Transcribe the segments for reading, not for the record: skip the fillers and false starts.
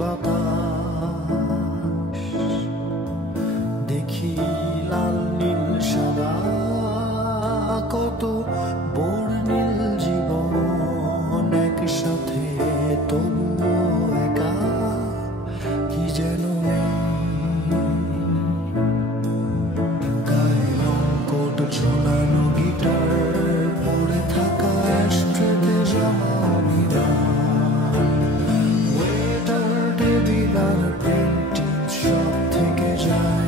বাতাস, দেখি লাল নীল সাদা কত বর্ণিল জীবন একসাথে, তবুও একা কি যেন গায়ে লঙ্কট ঝোলানো গিটার, পড়ে থাকা অ্যাশট্রেতে জমা অভিধান, ওয়েটার টেবিল আর পেন্টিং সব থেকে যায়।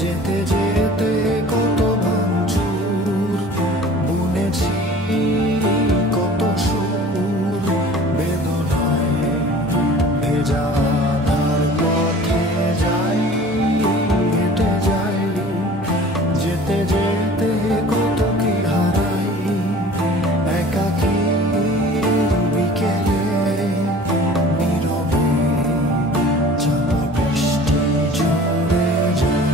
যেতে যেতে কত ভাঙচুর, বুনেছি কত সুর, বেদনায় ভেজা আধার পথে যাই, হেঁটে যাই। যেতে যেতে কত কি হারাই, একাকী বিকেলে নীরবে চাপা বৃষ্টি ঝরে যায়।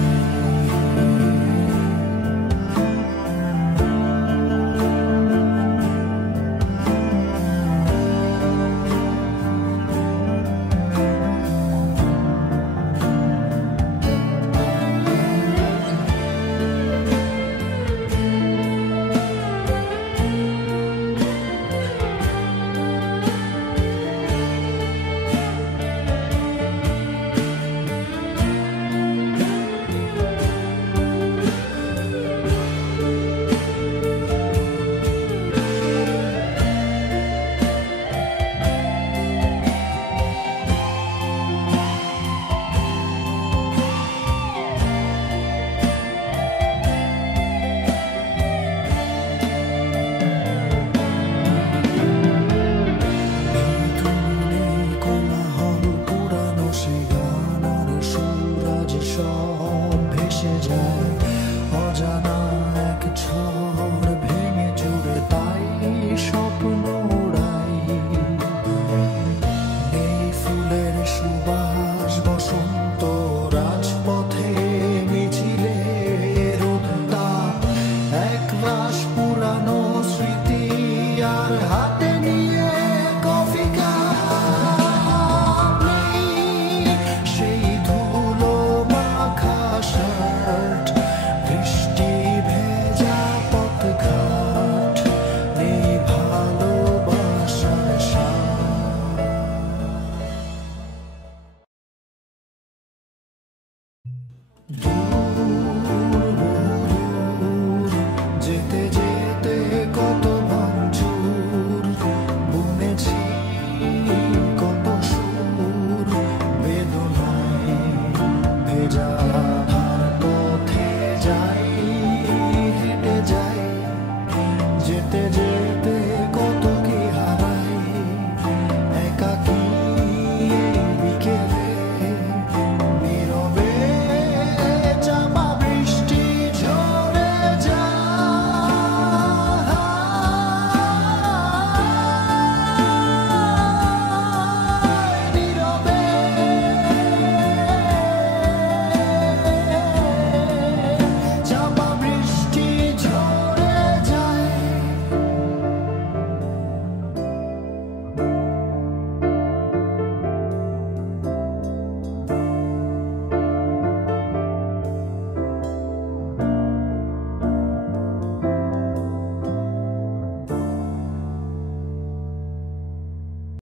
সব ভেসে যায় অজানা এক ঝড়, ভেঙে চুরে তাই স্বপ্ন উড়াই। এই ফুলের সুবাস বসন্ত রাজপথে মিছিলের উত্তাপ, এক রাশ পুরানো স্মৃতি আর হাতে নিয়ে কফি কাপ, সেই ধুলো মাখা শার্ট, বৃষ্টি ভেজা পথঘাট, নেই ভালোবাসার স্বাদ। দূর যেতে যেতে কত ভাঙচুর, বুনেছি কত সুর, বেদনায় ভেজা